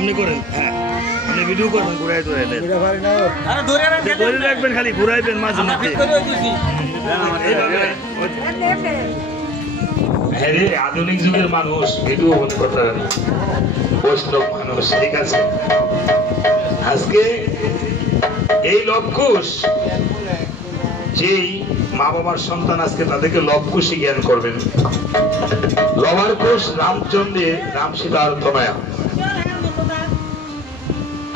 আপনি করেন, হ্যাঁ আপনি ভিডিও করবেন, ঘুরাই ধরে ধরে রাখবেন, খালি ঘুরাইবেন মাঝে মধ্যে। হ্যাঁ রে, আধুনিক যুগের মানুষ ভিডিও মনে করতে পারে না, বৈষ্ণব মানুষ, ঠিক আছে। আজকে এই লবকুশ, যেই মা বাবার সন্তান আজকে তাদেরকে লবকুশই জ্ঞান করবেন। লবার কুশ রামচন্দ্রের, রাম সীতার তনয়া।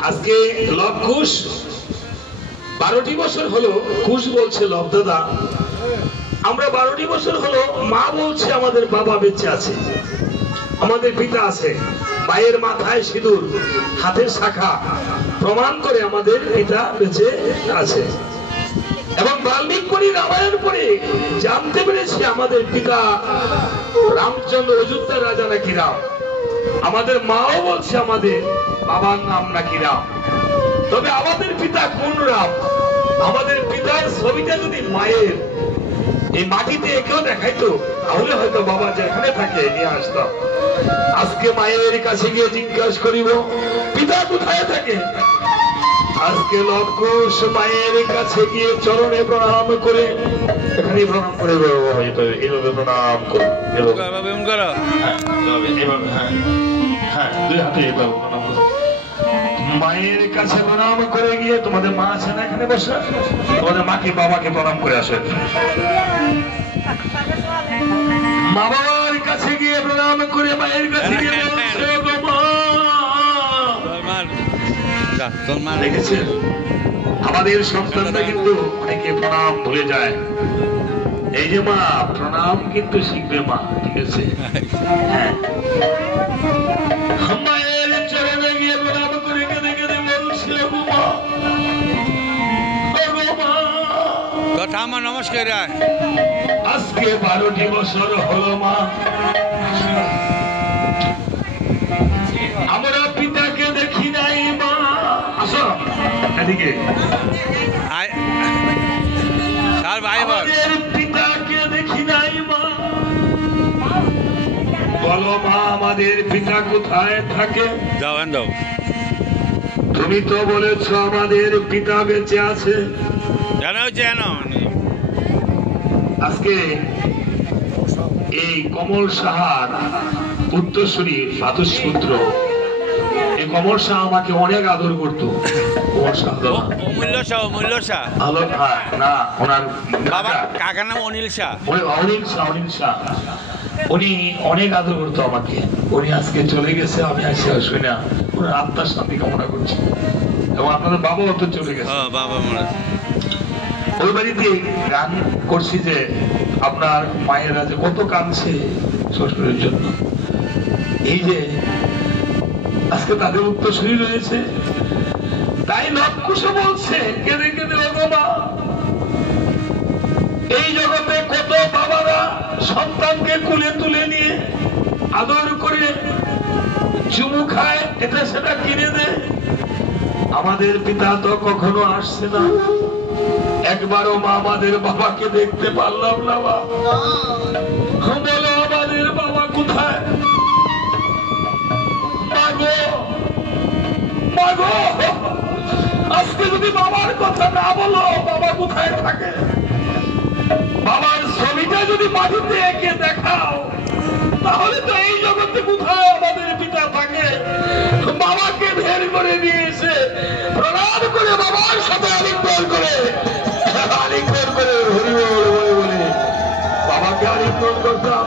আজকে লবকুশ 12টি বছর হলো, কুশ বলছে লব দাদা, আমরা 12টি বছর হলো, মা বলছে আমাদের বাবা বেঁচে আছে, আমাদের পিতা আছে। মায়ের মাথায় সিঁদুর, হাতের শাখা প্রমাণ করে আমাদের পিতা বেঁচে আছে। এবং বাল্মীকি রামায়ণ পড়ে জানতে পেরেছি আমাদের পিতা রামচন্দ্র অযোধ্যার রাজা নাকি রাম। আমাদের মাও বলছে আমাদের বাবার নাম নাকি রাম। তবে আমাদের পিতা কোন রাম? আমাদের পিতার ছবিটা যদি মায়ের এই মাটিতে একেও দেখাইতো, তাহলে হয়তো বাবা যেখানে থাকে নিয়ে আসতাম। আজকে মায়ের কাছে গিয়ে জিজ্ঞাসা করিব পিতা কোথায় থাকে। আজকে লবকুশ মায়ের কাছে গিয়ে চরণে প্রণাম করে, এখানে প্রণাম করে, এইভাবে প্রণাম করে, দুই হাতে এইভাবে প্রণাম করে মায়ের কাছে প্রণাম করে গিয়ে, তোমাদের মা আছে না এখানে বসে, তোমাদের মাকে বাবাকে প্রণাম করে আসেন। মা বাবার কাছে গিয়ে প্রণাম করে, মায়ের কাছে গিয়ে দেখেছেন আমাদের সন্তানরা কিন্তু অনেকে প্রণাম ভুলে যায়। এই যে মা, প্রণাম কিন্তু শিখবে মা, ঠিক আছে। মায়ের চরণে গিয়ে প্রণাম করে কেঁদে কেঁদে বলছে, নমস্কার। আজকে 12টি বছর হলো মা, আমরা পিতাকে দেখি নাই মা। আসো এদিকে, আমাদের পিতাকে দেখি নাই মা। বলো মা, আমাদের পিতা কোথায় থাকে? তুমি তো বলেছ আমাদের পিতা বেঁচে আছে। আজকে এই কমল সাহার উত্তরসূরি মাতুসপুত্র, এই কমল শাহ আমাকে অনেক আদর করতো। কমল শাহ না, ওনার কাকার নাম অনিল শাহ। অনিল শাহ উনি অনেক আদর করতো আমাকে। উনি আজকে চলে গেছে, আমি আসি শুনে ওনার আত্মার শান্তি কামনা করছি। এবং আপনাদের বাবাও তো চলে গেছে। ওই বাড়িতে গান করছি যে আপনার মায়েরা যে কত কাঁদছে শ্বশুরের জন্য। এই যে আজকে তাদের উত্তরসূরি রয়েছে, তাই লবকুশ বলছে কেঁদে কেঁদে, বাবা এই জগতে কত বাবারা সন্তানকে কুলে তুলে নিয়ে আদর করে চুমু খায়, এটা সেটা কিনে দেয়। আমাদের পিতা তো কখনো আসছে না, একবারও মা আমাদের বাবাকে দেখতে পারলাম না। বলো আমাদের বাবা কোথায়? মাগো, আজকে যদি বাবার কথা না বলো, বাবা কোথায় থাকে, বাবার ছবিটা যদি মাটিতে এঁকে দেখাও, তাহলে তো এই জগতে কোথায় আমাদের পিতা থাকে। বাবাকে বের করে নিয়ে এসে প্রণাম করে, বাবার সাথে আলিঙ্গন করে হরি বলে বলে বাবাকে আলিঙ্গন করতাম।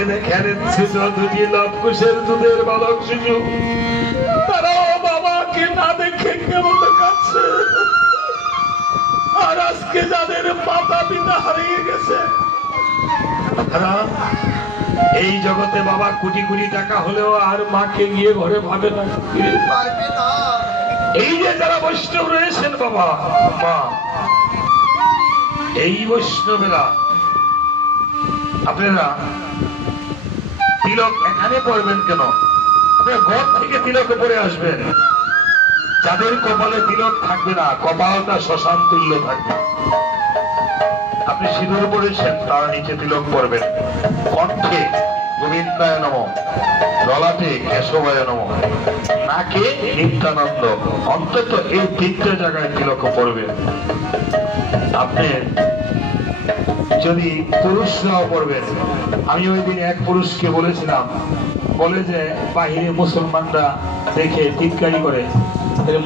আজকে দেখেন ছিল দুটি লবকুশের দুধের বালক শিশু, তারাও বাবাকে না দেখে কেমন কাছে। আর আজকে যাদের মাতা পিতা হারিয়ে গেছে, তারা এই জগতে বাবা কোটি কোটি টাকা হলেও আর মাকে গিয়ে ঘরে ভাবে না। এই যে যারা বৈষ্ণব রয়েছেন বাবা মা, এই বৈষ্ণবেরা আপনারা তিলক এখানে পড়বেন কেন? আপনারা ঘর থেকে তিলকে পড়ে আসবেন। যাদের কপালে তিলক থাকবে না, কপালটা শ্মশান তুল্য থাকবে। আপনি সিঁদুর পড়েছেন, তার নিচে তিলক পড়বেন। কণ্ঠে গোবিন্দায় নমঃ, ললাটে কেশবায় নমঃ, নাকে নিত্যানন্দ, অন্তত এই তিনটে জায়গায় তিলক পড়বেন। আপনি যদি পুরুষরাও পড়বেন, আমি ওই দিন এক পুরুষকে বলেছিলাম, বলে যে বাহিরে মুসলমানরা দেখে টিটকারি করে,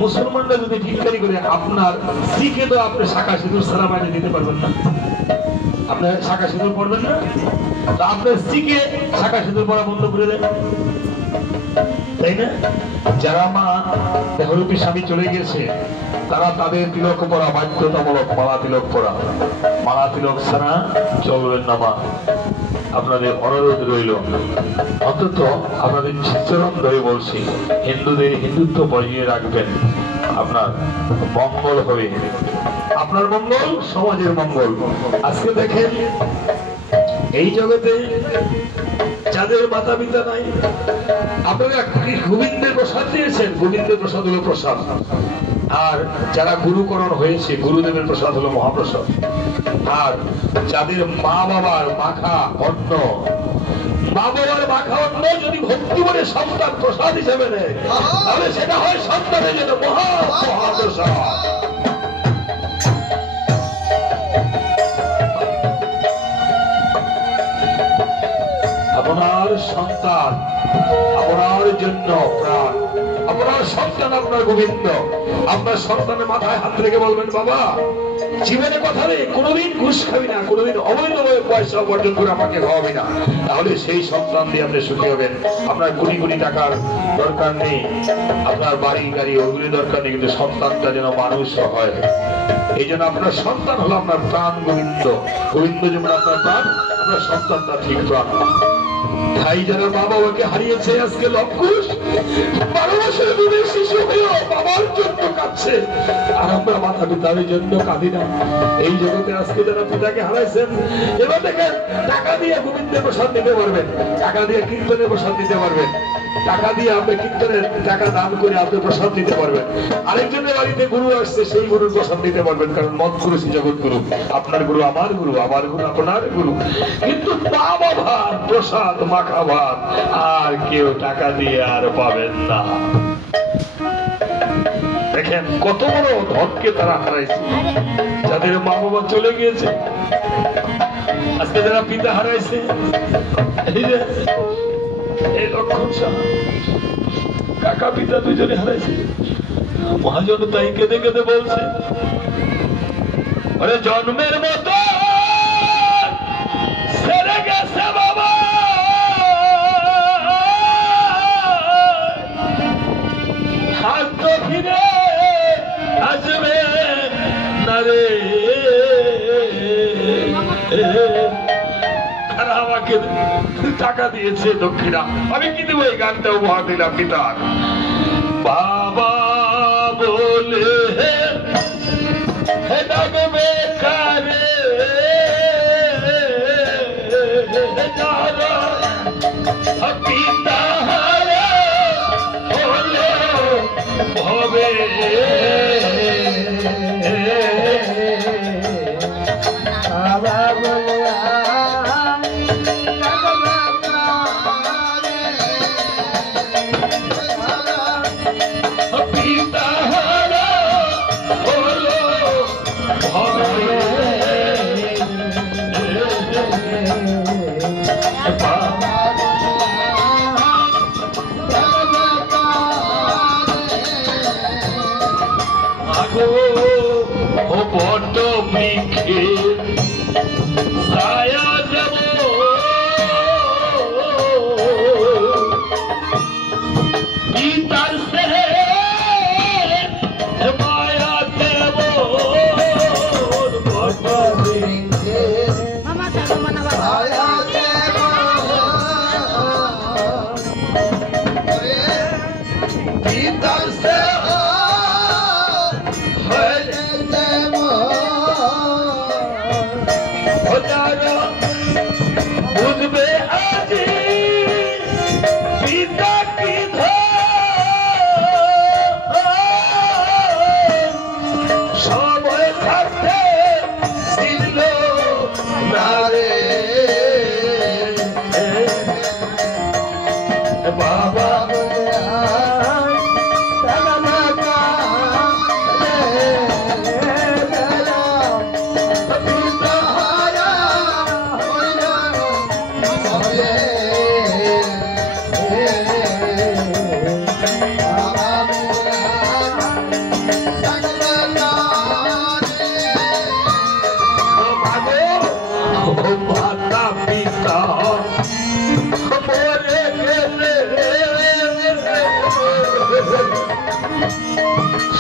মুসলমানরা যদি টিটকারি করে আপনার স্ত্রীকে তো আপনি শাখা সিঁদুর ছাড়া বাইরে দিতে পারবেন না। আপনার শাখা সিঁদুর পড়বেন না, আপনার স্ত্রীকে শাখা সিঁদুর পড়া বন্ধ করে দেন, তাই না? যারা মা দেহরূপী স্বামী চলে গেছে, তারা তাদের তিলক পড়া বাধ্যতামূলক। মালা তিলক পড়া, মালা তিলক ছাড়া চলবেন না মা। আপনাদের অনুরোধ রইল, অন্তত আপনাদের চিত্তরণ ধরে বলছি, হিন্দুদের হিন্দুত্ব বজিয়ে রাখবেন, আপনার মঙ্গল হবে। আপনার মঙ্গল, সমাজের মঙ্গল। আজকে দেখেন এই জগতে যাদের মাতা পিতা নাই, আপনারা গোবিন্দের প্রসাদ দিয়েছেন, গোবিন্দের প্রসাদ হলো প্রসাদ। আর যারা গুরুকরণ হয়েছে, গুরুদেবের প্রসাদ হলো মহাপ্রসাদ। আর যাদের মা বাবার মাখা অন্ন, মা বাবার মাখা অন্ন যদি ভক্তি করে সন্তান প্রসাদ হিসেবে নেয়, তাহলে সেটা হয় সন্তানের জন্য মহাপ্রসাদ। আপনার সন্তান আপনার জন্য প্রাণ, আপনার সন্তান আপনার গোবিন্দ। আপনার সন্তানের মাথায় হাত রেখে বলবেন, বাবা জীবনে কথা নেই, কোনোদিন ঘুষ খাবি না, কোনোদিন অবৈধভাবে পয়সা উপার্জন করে আমাকে খাওয়াবি না। তাহলে সেই সন্তান দিয়ে আপনি সুখী হবেন। আপনার কোটি কোটি টাকার দরকার নেই, আপনার বাড়ি গাড়ি ওগুলি দরকার নেই, কিন্তু সন্তানটা যেন মানুষ হয়। এই জন্য আপনার সন্তান হলো আপনার প্রাণ গোবিন্দ। গোবিন্দ যেমন আপনার প্রাণ, আপনার সন্তানটা ঠিক প্রাণ। তাই যারা মা বাবাকে হারিয়েছে, আজকে লবকুশ 12 বছরের দুধের শিশু হয়েও বাবার জন্য কাঁদছে, আর আমরা মাতা পিতার জন্য কাঁদি না। এই জগতে আজকে যারা পিতাকে হারাইছেন, এবার দেখেন টাকা দিয়ে গোবিন্দের প্রসাদ নিতে পারবেন, টাকা দিয়ে কীর্তনের প্রসাদ নিতে পারবেন, টাকা দিয়ে আপনি কীর্তনের টাকা দান করে আপনি প্রসাদ দিতে পারবেন। আরেকজনের বাড়িতে গুরু আসছে, সেই গুরুর প্রসাদ দিতে পারবেন, কারণ মত গুরু জগৎ গুরু। আপনার গুরু আমার গুরু, আমার গুরু আপনার গুরু। কিন্তু মা বাবার প্রসাদ মাখা ভাত আর কেউ টাকা দিয়ে আর পাবেন না। দেখেন কত বড় ধনকে তারা হারাইছে, যাদের মা বাবা চলে গিয়েছে। আজকে যারা পিতা হারাইছে, এই লক্ষণ সাহা কাকা পিতা দুজনে হারাইছে। মহাজন তাই কেঁদে কেঁদে বলছে, আরে জন্মের মতো ছেড়ে গেছে বাবা, হাত তো ফিরে আসবে না রে। আমাকে টাকা দিয়েছে দক্ষিণা, আমি কি দেবো? এই গানটা উপহার দিলাম পিতার। বাবা বলে ডাকবে কারে, পিতা হলে হবে বাবা বলে বট বৃক্ষে ছায়া যাব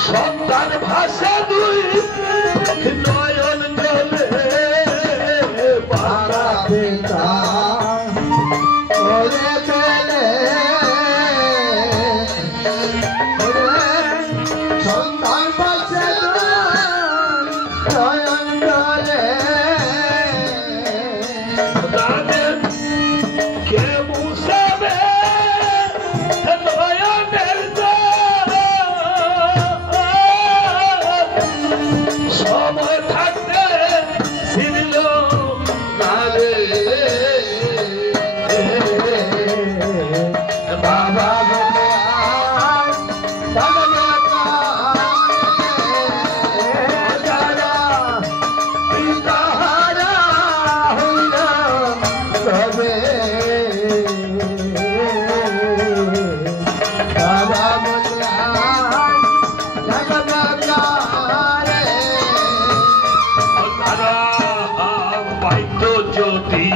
সন্তান ভাষা দুই নয়ন জলে মাতা পিতা করে ফেলে সন্তান পাশে নয়ন জলে তাদের কে মুসাবে নয়নের জল সময় থাকতে ছিল না রে বাবা যদি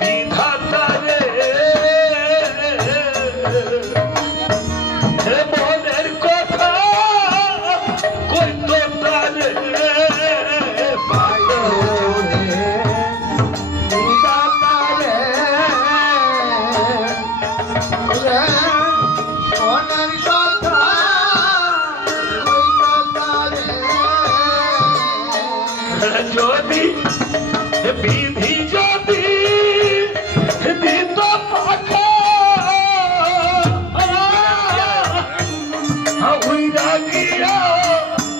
বিধাতারে মনের কথা কইত তারে যদি বিধি যদি দিত পাখা হইরা গিয়া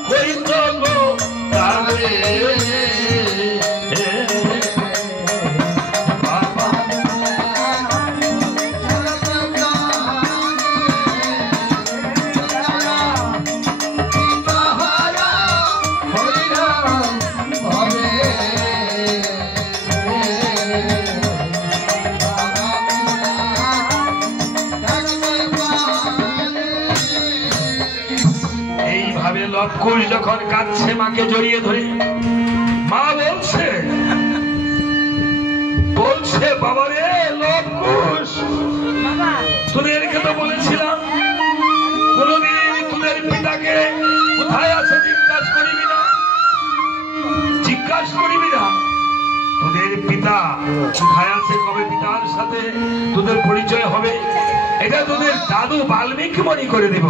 হইত গো তারে এইভাবে লবকুশ যখন কাঁদছে মাকে জড়িয়ে ধরে মা বলছে বাবারে লবকুশ তোদেরকে তো বলেছিলাম কোনদিন তোদের পিতাকে কোথায় আছে জিজ্ঞাসা করিবি না তোদের পিতা কোথায় আছে কবে পিতার সাথে তোদের পরিচয় হবে এটা তোদের দাদু বাল্মীকি মণি করে দেব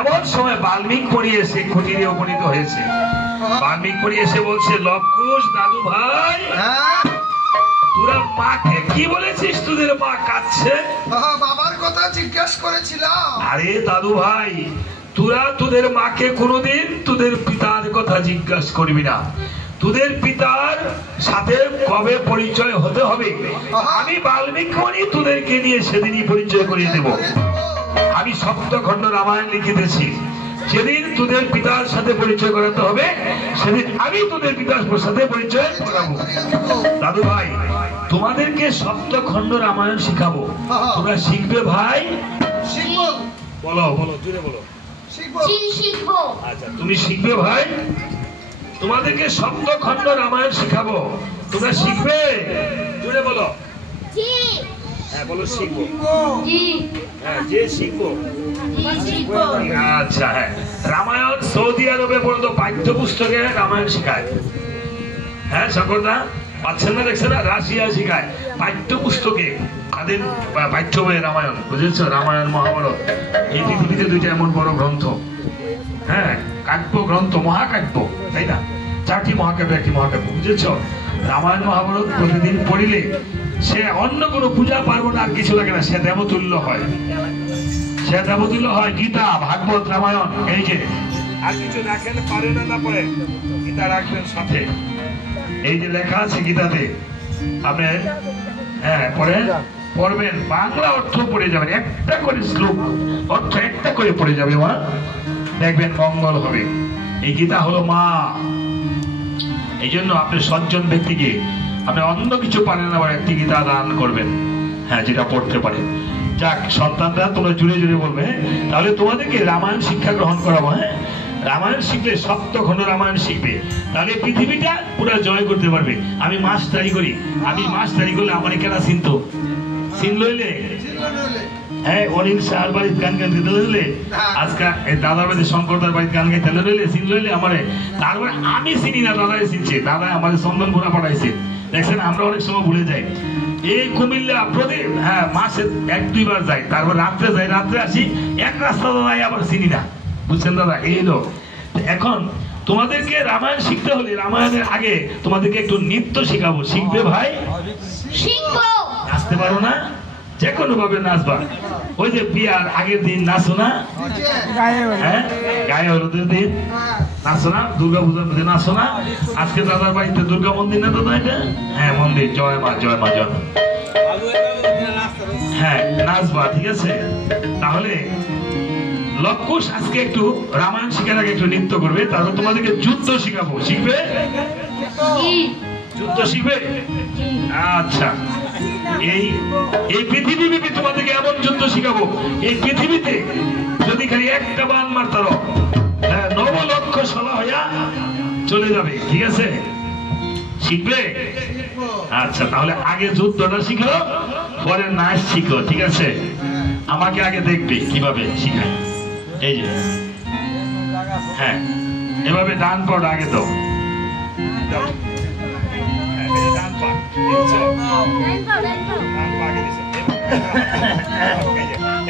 এমন সময় বাল্মীকি মণি এসে কুটিরে উপনীত হয়েছে বাল্মীকি মণি এসে বলছে লবকুশ দাদু ভাই তোরা মাকে কি বলেছিস তোদের মা কাঁদছে বাবার কথা জিজ্ঞাসা করেছিলাম আরে দাদু ভাই তোরা তোদের মাকে কোনোদিন তোদের পিতার কথা জিজ্ঞাসা করবি না তোদের পিতার সাথে কবে পরিচয় হতে হবে আমি বাল্মীকি মণি তোদেরকে নিয়ে সেদিনই পরিচয় করিয়ে দেব আমি সপ্তখণ্ড রামায়ণ লিখিতেছি যেদিন তোদের পিতার সাথে পরিচয় করাতে হবে সেদিন আমি তোদের পিতার সাথে পরিচয় করাবো দাদু ভাই তোমাদেরকে সপ্তখণ্ড রামায়ণ শিখাবো তোমরা শিখবে ভাই শিখবো বলো বলো জুড়ে বলো শিখবো আচ্ছা তুমি শিখবে ভাই তোমাদেরকে সপ্তখণ্ড রামায়ণ শিখাবো তোমরা শিখবে জুড়ে বলো হ্যাঁ বলো শিখবো হ্যাঁ যে শিখবো আচ্ছা হ্যাঁ রামায়ণ সৌদি আরবে পর্যন্ত পাঠ্যপুস্তকে রামায়ণ শেখায় হ্যাঁ সকলদা পাচ্ছেন না, দেখছেন না, রাশিয়া শিখায় পাঠ্যপুস্তকে তাদের পাঠ্য বইয়ে রামায়ণ, বুঝেছো? রামায়ণ মহাভারত এই পৃথিবীতে দুইটা এমন বড় গ্রন্থ, হ্যাঁ, কাব্য গ্রন্থ, মহাকাব্য, তাই না? 4টি মহাকাব্য, 1টি মহাকাব্য, বুঝেছো? রামায়ণ মহাভারত প্রতিদিন পড়িলে সে অন্য কোনো পূজা পার্বণ আর কিছু লাগে না, সে দেবতুল্য হয়, সে দেবতুল্য হয়। গীতা, ভাগবত, রামায়ণ, এই যে আর কিছু না খেলে পারে না, না পড়ে গীতা রাখবেন সাথে। এই যে লেখা আছে গীতাতে, আপনি হ্যাঁ পড়বেন, বাংলা অর্থ পড়ে যাবেন, একটা করে শ্লোক অর্থ একটা করে পড়ে যাবে, মা দেখবেন মঙ্গল হবে। এই গীতা হলো মা। এই জন্য আপনি সজ্জন ব্যক্তিকে, আপনি অন্য কিছু পারেন না, আবার একটি গীতা দান করবেন, হ্যাঁ, যেটা পড়তে পারে। যাক সন্তানরা, তোমরা জুড়ে জুড়ে বলবে, তাহলে তোমাদেরকে রামায়ণ শিক্ষা গ্রহণ করাবো। হ্যাঁ, রামায়ণ শিখলে, সপ্তখণ্ড রামায়ণ শিখবে, তাহলে পৃথিবীটা পুরো জয় করতে পারবে। আমি মাস্টারি করি, আমি মাস্টারি করলে আমার কেনা চিনতো, চিন লইলে, হ্যাঁ, অনিল শাহর বাড়ির গান গান দিতে লইলে, আজকে দাদার বাড়িতে শঙ্করদার বাড়ির গান গাইতে লইলে, চিন লইলে আমারে, তারপরে আমি চিনি না, দাদাই চিনছে, দাদা আমাদের চন্দনপুরা পাঠাইছে। দেখছেন, আমরা অনেক সময় ভুলে যাই। এই কুমিল্লা প্রতি, হ্যাঁ, মাসে 1-2 বার যাই, তারপর রাত্রে যাই, রাত্রে আসি, এক রাস্তা দাদাই আবার চিনি না, বুঝছেন দাদা? এই লোক। এখন তোমাদেরকে রামায়ণ শিখতে হলে, রামায়ণের আগে তোমাদেরকে একটু নৃত্য শিখাবো। শিখবে ভাই? শিখবো। নাচতে পারো না? যে কোনো ভাবে নাচবা। ওই যে বিয়ার আগের দিন নাচো না, হ্যাঁ, গায়ে হলুদের দিন নাচো না, দুর্গা পূজার মধ্যে নাচো না। আজকে দাদার বাড়িতে দুর্গা মন্দির না দাদা? এটা হ্যাঁ মন্দির, জয় মা, জয় মা, জয়। হ্যাঁ, নাচবা, ঠিক আছে? তাহলে লক্ষুষ আজকে একটু রামায়ণ শিখার আগে একটু নৃত্য করবে, তারপর তোমাদেরকে যুদ্ধ শিখাবো। শিখবে? যুদ্ধ শিখবে? আচ্ছা, এই পৃথিবীব্যাপী তোমাদেরকে এমন যুদ্ধ শিখাবো, এই পৃথিবীতে যদি খালি একটা বান মারতারো, 9 লক্ষ সলা হইয়া চলে যাবে, ঠিক আছে? শিখবে? আচ্ছা, তাহলে আগে যুদ্ধটা শিখো, পরে নাচ শিখো, ঠিক আছে? আমাকে আগে দেখবে কিভাবে শিখায়। এই যে, হ্যাঁ, এভাবে ডান পাটা আগে দাও, ডান পা,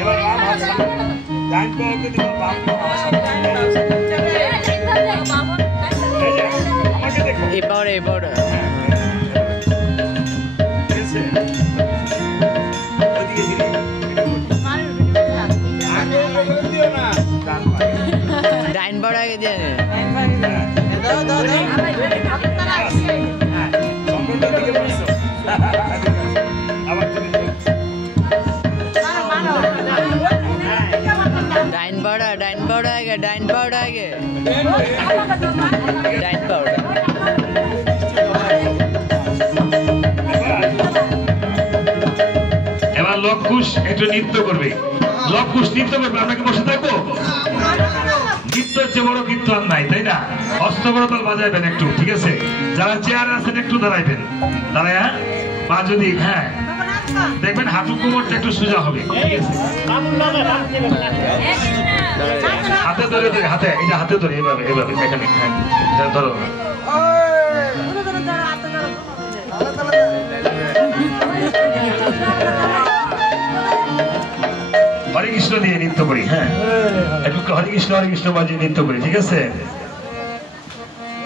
এবার ডান পা ওকে দিব, বাম পা আমাকে দেখো, এবারে ডাইন বড় আগে দিয়ে ডাইন বড় আগে ডাইন পাউডার। এবার লক্ষুষ একটু নৃত্য করবে, লক্ষুষ নৃত্য করবে, আপনাকে বসে থাকবো। নৃত্য হচ্ছে বড় কিন্তু আর নাই, তাই না? হস্তকরতাল বাজাইবেন একটু, ঠিক আছে? যারা চেয়ার আছেন একটু দাঁড়াইবেন, দাঁড়ায় বা যদি, হ্যাঁ, দেখবেন হাঁটু কোমরটা একটু সোজা হবে, ঠিক আছে? হাতে ধরে, হাতে, এটা হাতে ধরে, এভাবে এভাবে, এখানে, হ্যাঁ, ধরো। হরে কৃষ্ণ দিয়ে নৃত্য করি, হ্যাঁ, একটু হরে কৃষ্ণ বাজিয়ে নৃত্য করি, ঠিক আছে?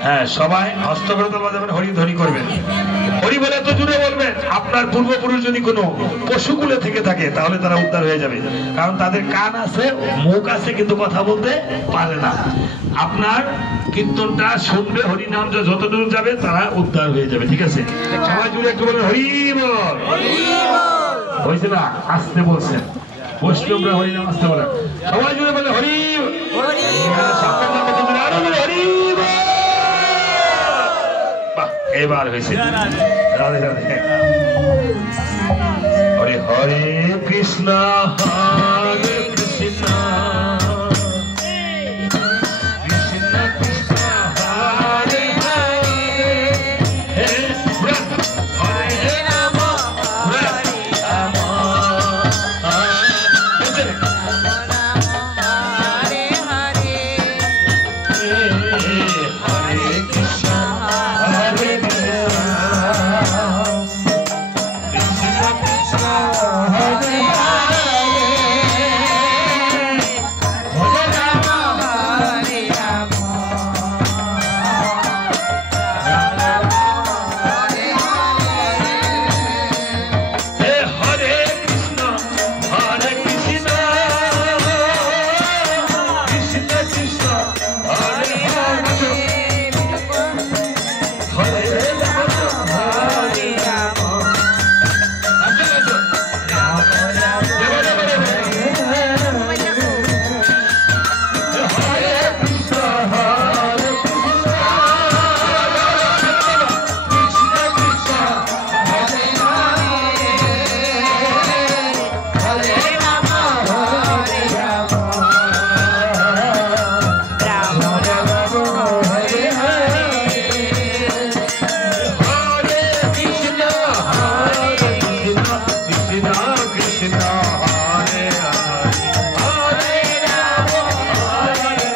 হ্যাঁ, সবাই হস্তকরতাল বাজাবেন, হরি ধ্বনি করবেন, হরি বলে এত জুড়ে বলবেন। আপনার পূর্বপুরুষ যদি কোনো পশুকুলে থেকে থাকে তাহলে তারা উদ্ধার হয়ে যাবে, কারণ তাদের কান আছে, মুখ আছে, কিন্তু কথা বলতে পারে না। আপনার কীর্তনটা শুনবে, হরি নাম যতদূর যাবে তারা উদ্ধার হয়ে যাবে, ঠিক আছে? সবাই জুড়ে একটু বলেন হরি বল। হয়েছে না? আসতে বলছেন, বৈষ্ণবরা হরি নাম আসতে বলেন, সবাই জুড়ে বলে হরি হরি। এবার হয়েছে, রাধে রাধে। হরে হরে কৃষ্ণ